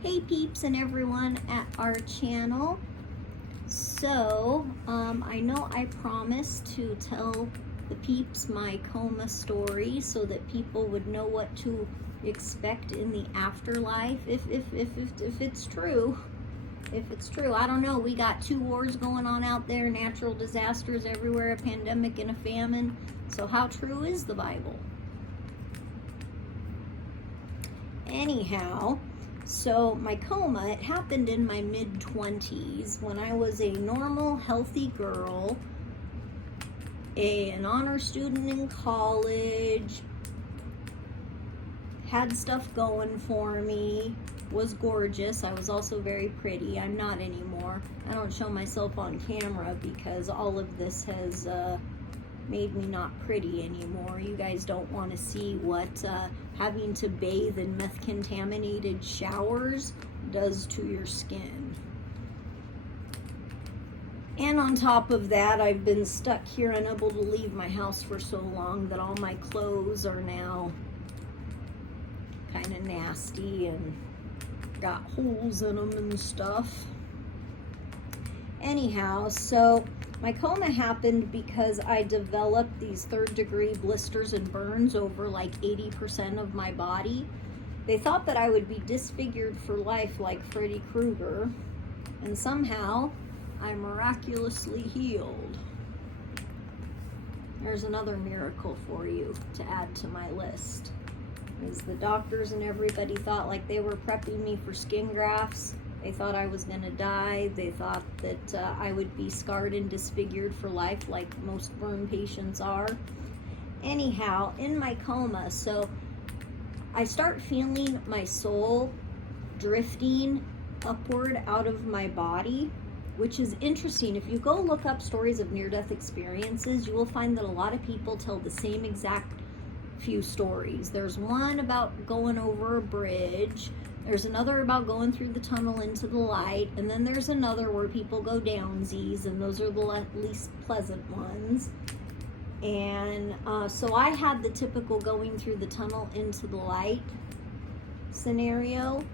Hey peeps and everyone at our channel. So, I know I promised to tell the peeps my coma story so that people would know what to expect in the afterlife if it's true. If it's true, I don't know. We got 2 wars going on out there, natural disasters everywhere, a pandemic and a famine. So how true is the Bible? Anyhow, so my coma, it happened in my mid-20s when I was a normal, healthy girl, an honor student in college, had stuff going for me, was gorgeous. I was also very pretty. I'm not anymore. I don't show myself on camera because all of this has made me not pretty anymore. You guys don't want to see what having to bathe in meth-contaminated showers does to your skin. And on top of that, I've been stuck here, unable to leave my house for so long that all my clothes are now kind of nasty and got holes in them and stuff. Anyhow, so my coma happened because I developed these 3rd-degree blisters and burns over like 80% of my body. They thought that I would be disfigured for life like Freddy Krueger, and somehow I miraculously healed. There's another miracle for you to add to my list. Is the doctors and everybody thought like they were prepping me for skin grafts. They thought I was gonna die. They thought that I would be scarred and disfigured for life like most burn patients are. Anyhow, in my coma, so I start feeling my soul drifting upward out of my body, which is interesting. If you go look up stories of near-death experiences, you will find that a lot of people tell the same exact few stories. There's one about going over a bridge. There's another about going through the tunnel into the light, and then there's another where people go downsies, and those are the least pleasant ones. And so I had the typical going through the tunnel into the light scenario,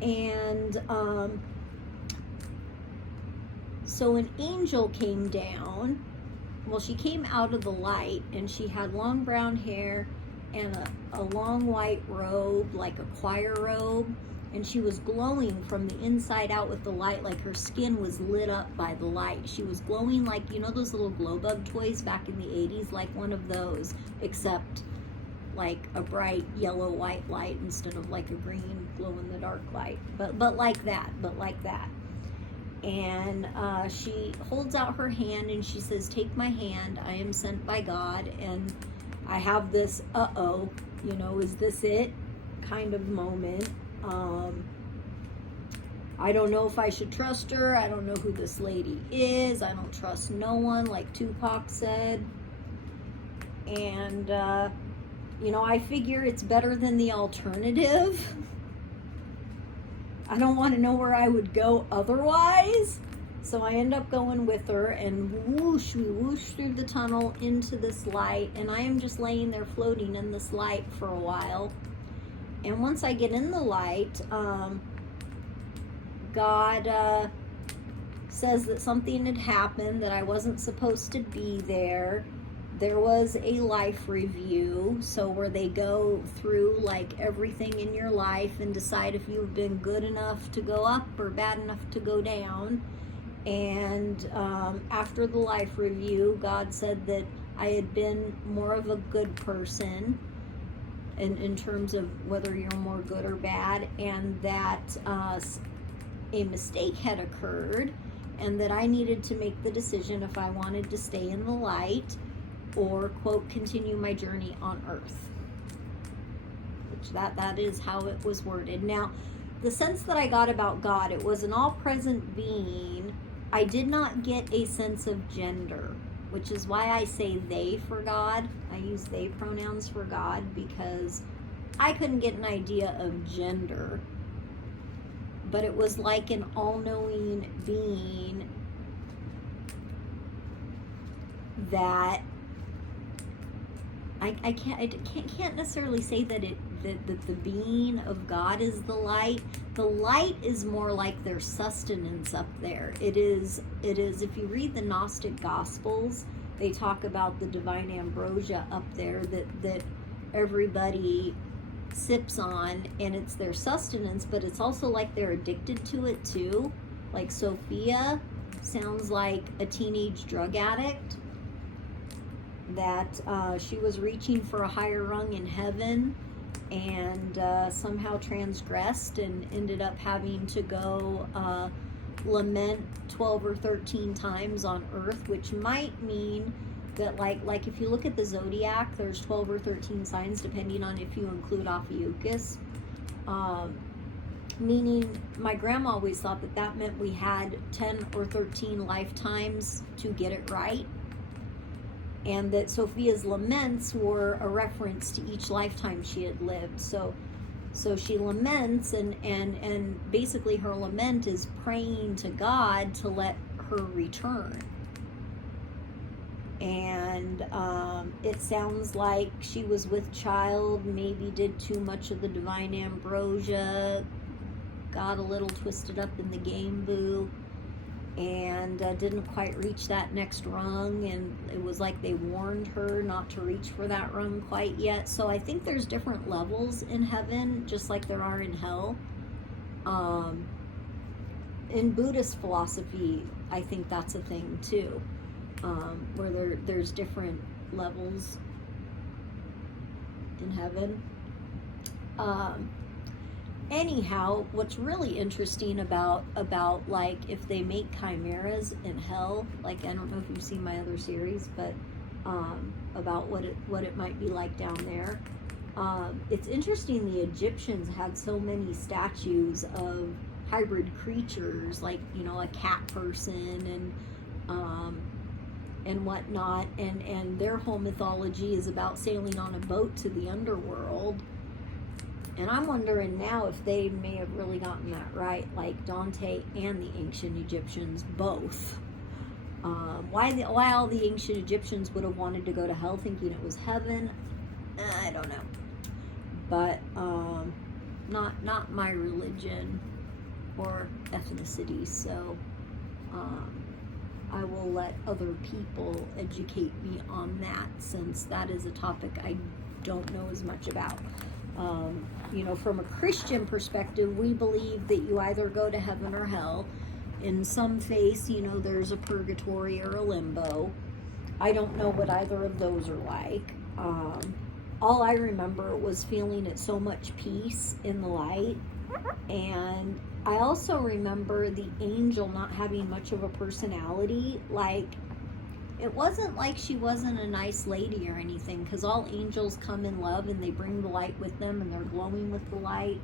and so an angel came down. Well, she came out of the light, and she had long brown hair and a long white robe, like a choir robe, and she was glowing from the inside out with the light, like her skin was lit up by the light. She was glowing like, you know those little glow bug toys back in the 80s, like one of those, except like a bright yellow white light instead of like a green glow in the dark light, but like that. And she holds out her hand and she says, "Take my hand, I am sent by God." And I have this, is this it kind of moment. I don't know if I should trust her. I don't know who this lady is. I don't trust no one, like Tupac said. And, I figure it's better than the alternative. I don't want to know where I would go otherwise. So I end up going with her, and whoosh, we whoosh through the tunnel into this light, and I am just laying there floating in this light for a while. And once I get in the light, God says that something had happened, that I wasn't supposed to be there. There was a life review, so where they go through like everything in your life and decide if you've been good enough to go up or bad enough to go down. And after the life review, God said that I had been more of a good person in terms of whether you're more good or bad, and that a mistake had occurred, and that I needed to make the decision if I wanted to stay in the light or, quote, continue my journey on earth. Which that is how it was worded. Now, the sense that I got about God, it was an all-present being. I did not get a sense of gender, which is why I say they for God. I use they pronouns for God because I couldn't get an idea of gender. But it was like an all-knowing being that I can't necessarily say that it that the being of God is the light. The light is more like their sustenance up there. It is, if you read the Gnostic Gospels, they talk about the divine ambrosia up there that everybody sips on, and it's their sustenance, but it's also like they're addicted to it too. Like Sophia sounds like a teenage drug addict, that she was reaching for a higher rung in heaven, and somehow transgressed and ended up having to go lament 12 or 13 times on earth, which might mean that like if you look at the zodiac, there's 12 or 13 signs depending on if you include Ophiuchus, meaning my grandma always thought that meant we had 10 or 13 lifetimes to get it right, and that Sophia's laments were a reference to each lifetime she had lived. So she laments, and basically her lament is praying to God to let her return. And it sounds like she was with child, maybe did too much of the divine ambrosia, got a little twisted up in the game boo, and didn't quite reach that next rung, and it was like they warned her not to reach for that rung quite yet. So I think there's different levels in heaven, just like there are in hell. In Buddhist philosophy, I think that's a thing too, where there's different levels in heaven. Anyhow, what's really interesting about like if they make chimeras in hell, like I don't know if you've seen my other series, but about what it might be like down there. It's interesting, the Egyptians had so many statues of hybrid creatures, like, you know, a cat person and whatnot, and their whole mythology is about sailing on a boat to the underworld. And I'm wondering now if they may have really gotten that right, like Dante and the ancient Egyptians both. Why all the ancient Egyptians would have wanted to go to hell thinking it was heaven, I don't know. But not my religion or ethnicity, so I will let other people educate me on that, since that is a topic I don't know as much about. You know, from a Christian perspective, we believe that you either go to heaven or hell. In some faiths, you know, there's a purgatory or a limbo. I don't know what either of those are like. All I remember was feeling at so much peace in the light. And I also remember the angel not having much of a personality. Like, it wasn't like she wasn't a nice lady or anything, because all angels come in love and they bring the light with them and they're glowing with the light.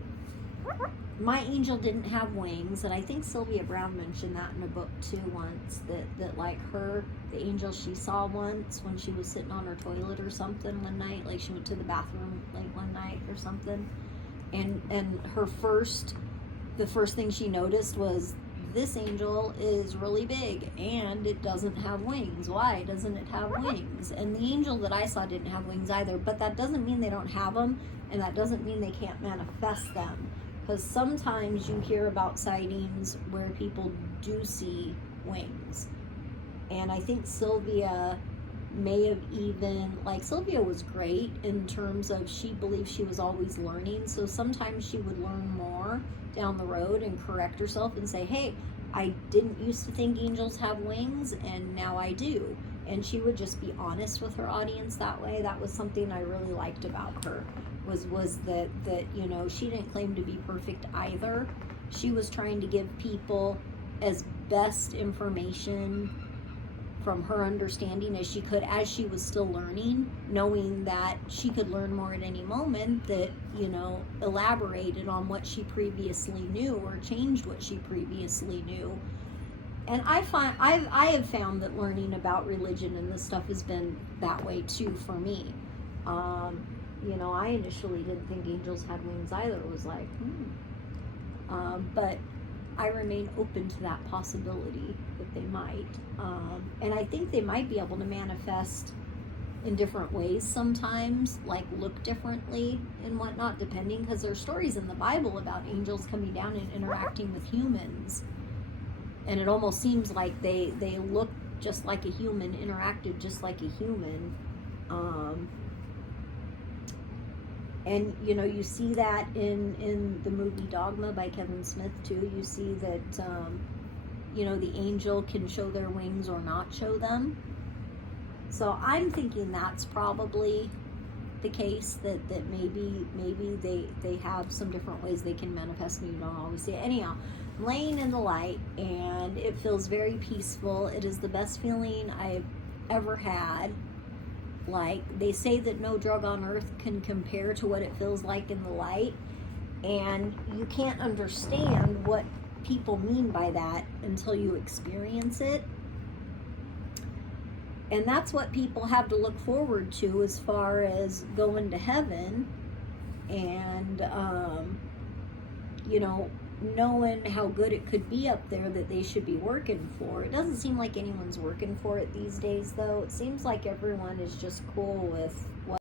My angel didn't have wings, and I think Sylvia Brown mentioned that in a book too once, that like her, the angel she saw once when she was sitting on her toilet or something one night, like she went to the bathroom like one night or something, and the first thing she noticed was, this angel is really big and it doesn't have wings. Why doesn't it have wings? And the angel that I saw didn't have wings either, but that doesn't mean they don't have them, and that doesn't mean they can't manifest them, because sometimes you hear about sightings where people do see wings. And I think Sylvia may have even, like, Sylvia was great in terms of she believed she was always learning, so sometimes she would learn more down the road and correct herself and say, hey, I didn't used to think angels have wings and now I do. And she would just be honest with her audience that way. That was something I really liked about her, was that you know, she didn't claim to be perfect either. She was trying to give people as best information from her understanding as she could, as she was still learning, knowing that she could learn more at any moment, that, you know, elaborated on what she previously knew or changed what she previously knew. And I have found that learning about religion and this stuff has been that way too for me. You know, I initially didn't think angels had wings either. It was like, but I remain open to that possibility that they might. And I think they might be able to manifest in different ways sometimes, like look differently and whatnot, depending, because there's stories in the Bible about angels coming down and interacting with humans, and it almost seems like they look just like a human, interacted just like a human. And you know, you see that in the movie Dogma by Kevin Smith too. You see that you know, the angel can show their wings or not show them. So I'm thinking that's probably the case, that maybe they have some different ways they can manifest and you don't always see it. Anyhow, I'm laying in the light and it feels very peaceful. It is the best feeling I've ever had. Like, they say that no drug on earth can compare to what it feels like in the light, and you can't understand what people mean by that until you experience it. And that's what people have to look forward to as far as going to heaven, and you know, knowing how good it could be up there that they should be working for. It doesn't seem like anyone's working for it these days, though. It seems like everyone is just cool with what